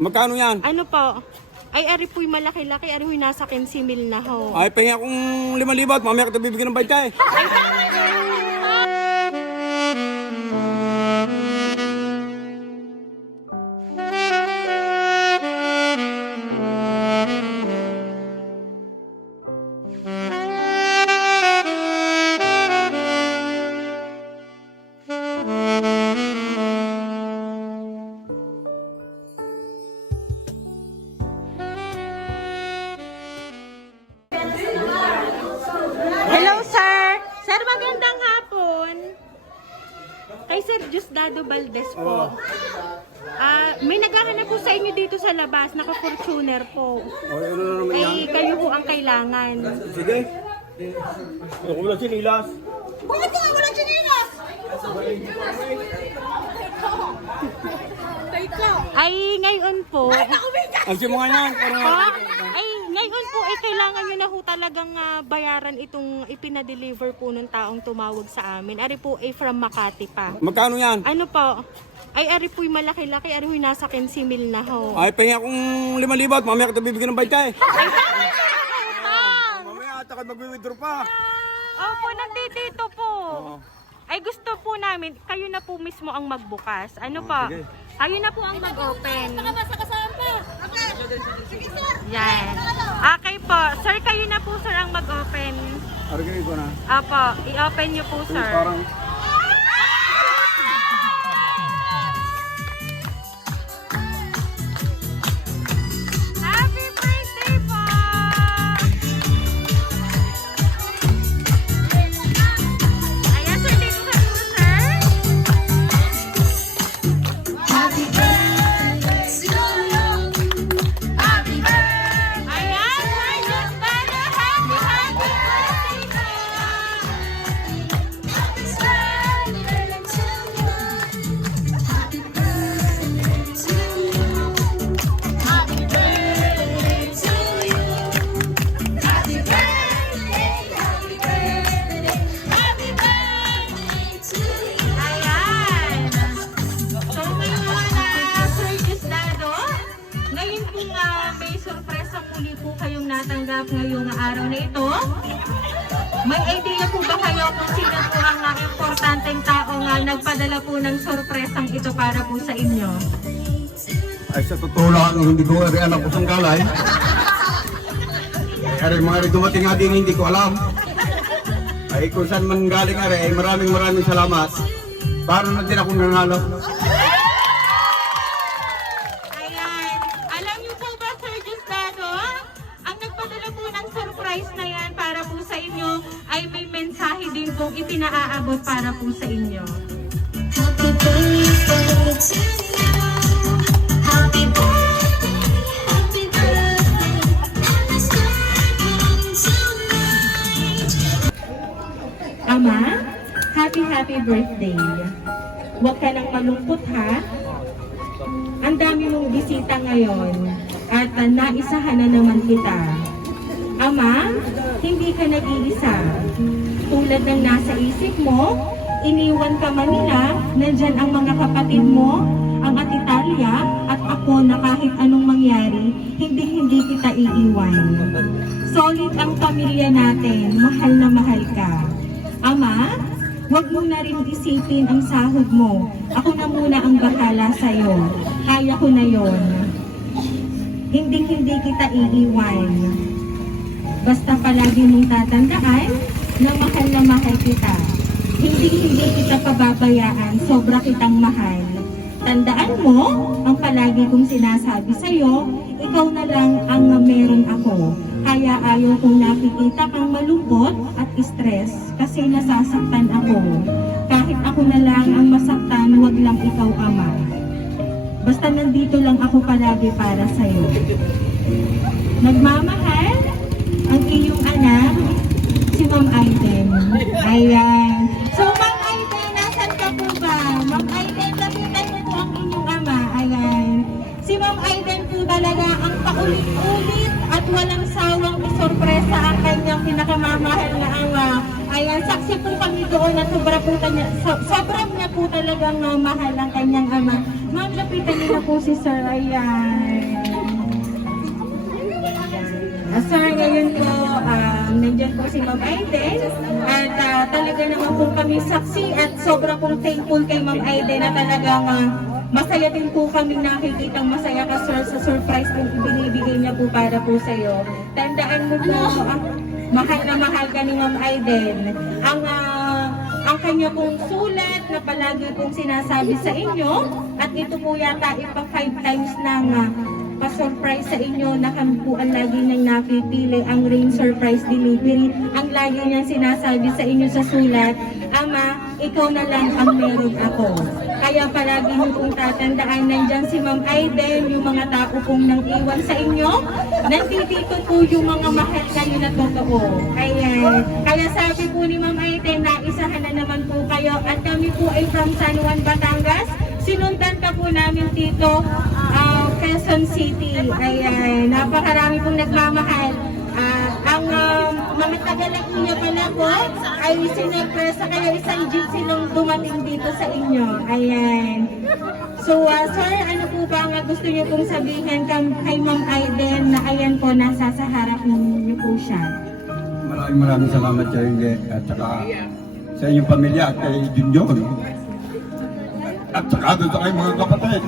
Magkano yan? Ano po? Ay, ari po'y malaki-laki. Ari po'y nasa 15,000 na ho. Ay, pahinga akong 5,000 at mamaya kita bibigyan ng 20. Hello, sir. Sir, magandang hapon. Kay Sir Diosdado Valdez po. May naghahanap po sa inyo dito sa labas. Naka-Fortuner po. Ay, ano na naman yan? Ay, kayo po ang kailangan. Sige. Ako wala sinilas. Bakit ka walang chinilas? Ay, ngayon po. Ang mga yan. Parang... Ay, ngayon po, kailangan nyo na ho talagang bayaran itong ipinadeliver po ng taong tumawag sa amin. Ari po from Makati pa. Magkano yan? Ano po? Ay, ari po'y malaki-laki. Ari po'y nasa 15,000 na ho. Ay, pahinga akong 5,000 at mamaya kita bibigyan ng 20. Mamaya at ako mag-withdraw pa. Opo, nandito po. Oo. Ay, gusto po namin, kayo na po mismo ang magbukas. Ano pa? sige. Kayo na po ang mag-open. Nakabasa ka saan pa? Sige, sir. Yan. Okay po. Sir, kayo na po, sir, ang mag-open. Arigay ko na. Opo, i-open nyo po, sir. Parang... Happy birthday po! Ayan, sir, dito ka po, sir. Ayan, sir, just para happy birthday po! Ayan. So ngayon, Sir Diosdado, ngayon po may sorpresa muli po kayong natanggap ngayong araw na ito. May idea po ba kayo kung sino po ang importanteng tao nga nagpadala po ng sorpresang ito para po sa inyo? Ay, sa totoo lang, hindi ko alam kung saan galay. Ay, mga dumating nga din, hindi ko alam. Ay, kung saan man galing ay maraming salamat. Para na din akong nanalo. Ayan. Alam niyo po ba, Sir Diosdado, ang nagpadala po ng surprise na yan para po sa inyo ay may mensahe din pong ipinaaabot para po sa inyo. Happy birthday to you. Happy birthday, happy birthday. And the sun tonight. Ama, happy birthday. Huwag ka nang malungkot, ha? Ang dami mong bisita ngayon at naisahan na naman kita. Ama, hindi ka nag-iisa. Tulad ng nasa isip mo, iniwan ka Manila, nandyan ang mga kapatid mo, ang Ate Talia at ako na kahit anong mangyari, hindi kita iiwan. Solid ang pamilya natin, mahal na mahal ka. Ama, huwag mo na rin isipin ang sahod mo. Ako na muna ang bahala sa'yo. Kaya ko na yon. Hindi kita iiwan. Basta palagi mong tatandaan na mahal kita. Hindi kita pababayaan, sobra kitang mahal. Tandaan mo, ang palagi kong sinasabi sa'yo, ikaw na lang ang meron ako. Kaya ayaw kong nakikita kang malungkot at stress kasi nasasaktan ako. Kahit ako na lang ang masaktan, wag lang ikaw, Ama. Basta nandito lang ako palagi para sa'yo. Nagmamahal ang iyong anak, si Ma'am Aiden. Ayan. So, Ma'am Aiden, nasan ka po ba? Ma'am Aiden, lapitan mo po ang inyong ama. Ayan. Si Ma'am Aiden po talaga ang paulit-ulit at walang sawang isorpresa ang kanyang pinakamamahal na ama. Ayan, saksi po kami doon at sobra niya po talagang mahal ang kanyang ama. Ma'am, lapitan niyo na po si Sir. Ayan. Sir, ngayon po, nandyan po si Ma'am Aiden. At talaga naman po kami saksi at sobrang pong thankful kay Ma'am Aiden na talagang masaya din po kami nakikitang masaya ka, Sir, sa surprise na ibinibigay niya po para po sa'yo. Tandaan mo po, mahal na mahal ka ni Ma'am Aiden. Ang kanya pong sulat na palagi pong sinasabi sa inyo, at ito po yata ipa 5 times ng pa-surprise sa inyo na kami po ang lagi niyang napipili, ang Rain Surprise Delivery. Ang lagi niyang sinasabi sa inyo sa sulat, Ama, ikaw na lang ang meron ako. Kaya palagi niyo pong tatandaan, nandyan si Ma'am Aiden, yung mga tao pong nang iwan sa inyo. Nandito po yung mga mahal kayo na totoo. Kaya sabi po ni Ma'am Aiden, naisahan na naman po kayo at kami po ay from San Juan, Batangas. Sinundan ka po namin dito, Quezon City. Ayan, napakarami pong nagmamahal. Ang mga tagalak niya pala po ay sinurpresa, kaya isang jeep silang dumating dito sa inyo. Ayan. So, sir, ano po ba ang gusto niyo pong sabihin kay Ma'am Aiden na ayan po, nasa sa harap niyo po siya? Maraming salamat sa inyo at saka sa inyong pamilya at kay Junjun. At saka doon sa kayong mga kapatid.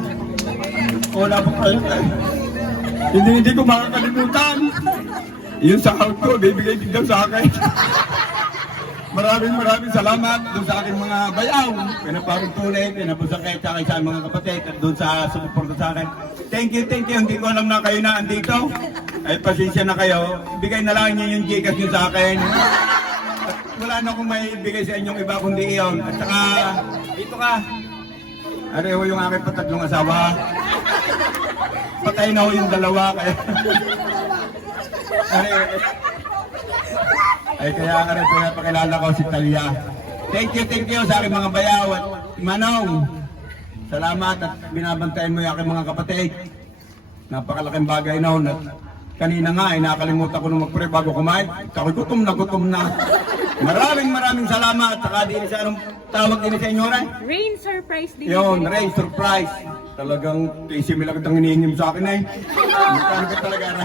Wala po kayo eh. Hindi ko makakalimutan. Yung sahod ko, bibigay din daw sa akin. Maraming salamat doon sa aking mga bayaw. Pinapagong tunay, pinapusakay sa akin sa mga kapatid at doon sa sumuporta sa akin. Thank you. Hindi ko alam na kayo na andito. Ay, pasensya na kayo. Bigay na lang niyo yung Gcash niyo sa akin. At wala na akong may bigay sa inyong iba kundi iyon. At saka, dito ka. Areho yung aking patatlong asawa. Patay na ho yung dalawa. Kaya pakilala ko si Talia. Thank you sa aking mga bayaw at Manong. Salamat at binabantayan mo yung aking mga kapatid. Napakalaking bagay na at kanina nga ay nakalimutan ko nung mag-pray bago kumain. Gutom na. Maraming salamat. Saka din sa anong tawag din sa inyo rin? Rain Surprise Delivery. Yun, Rain Surprise. Talagang KCM lang itong hinihingim sa akin eh. Mukhaan ko talaga na.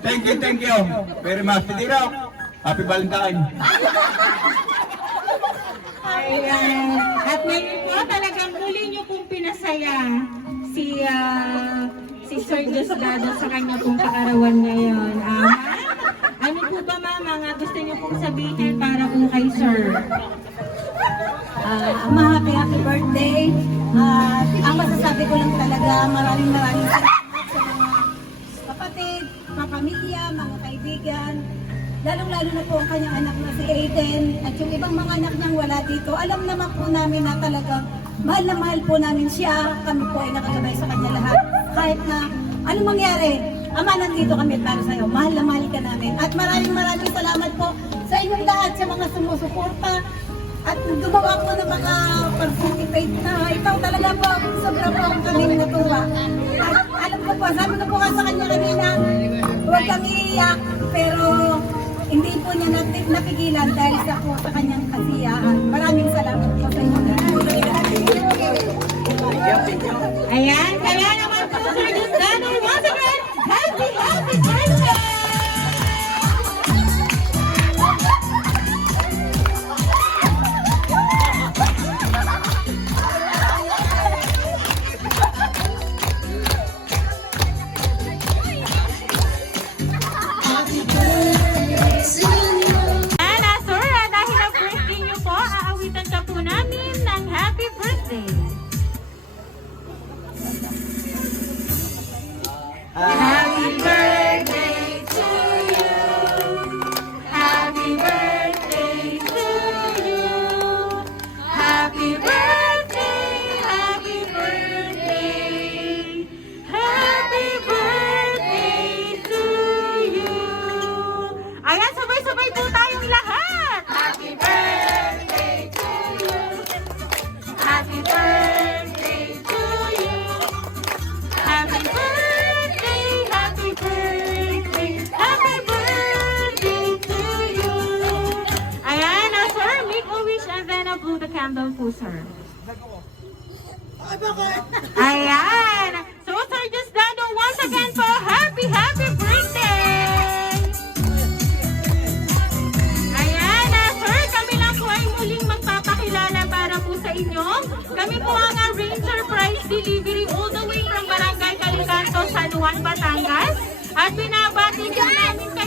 Thank you. Very much. Pitiraw. Happy Valentine. Ayan. At ngayon po, talagang muli niyo pong pinasaya si Sir Diosdado sa kanya pong kaarawan ngayon. Ano po ba, Mama, nga gusto niyo pong sabihin para po kay Sir? Ama, happy birthday. Ang masasabi ko lang talaga, maraming salamat sa mga kapatid, kapamilya, mga kaibigan. Lalong-lalo na po ang kanyang anak na si Aiden at yung ibang mga anak niyang wala dito. Alam naman po namin na talagang mahal na mahal po namin siya. Kami po ay nakagabay sa kanya lahat. Kahit na anong mangyari, Ama, nandito kami para sa'yo. Mahal na mahal ka namin. At maraming salamat po sa inyong lahat, sa mga sumusuporta. At gumawa po ng mga participate na ikaw talaga po, sobrang po ang kaming natuwa. At alam ko po, sabi ko po nga sa kanya kanina, huwag kang iiyak, pero hindi po niya napigilan dahil sa kanyang kasiyahan. Maraming salamat po sa inyo. Ayan, kaya naman po Sir Diosdado, once again, happy birthday! Happy birthday to you. Happy birthday to you. Happy birthday, happy birthday. Happy birthday to you. Ayan, sabay-sabay po tayong lahat. Happy birthday to you. Happy birthday to you. Happy birthday. Blow the candle po, sir. Ayan. Butuan, Batangas. At binabati din namin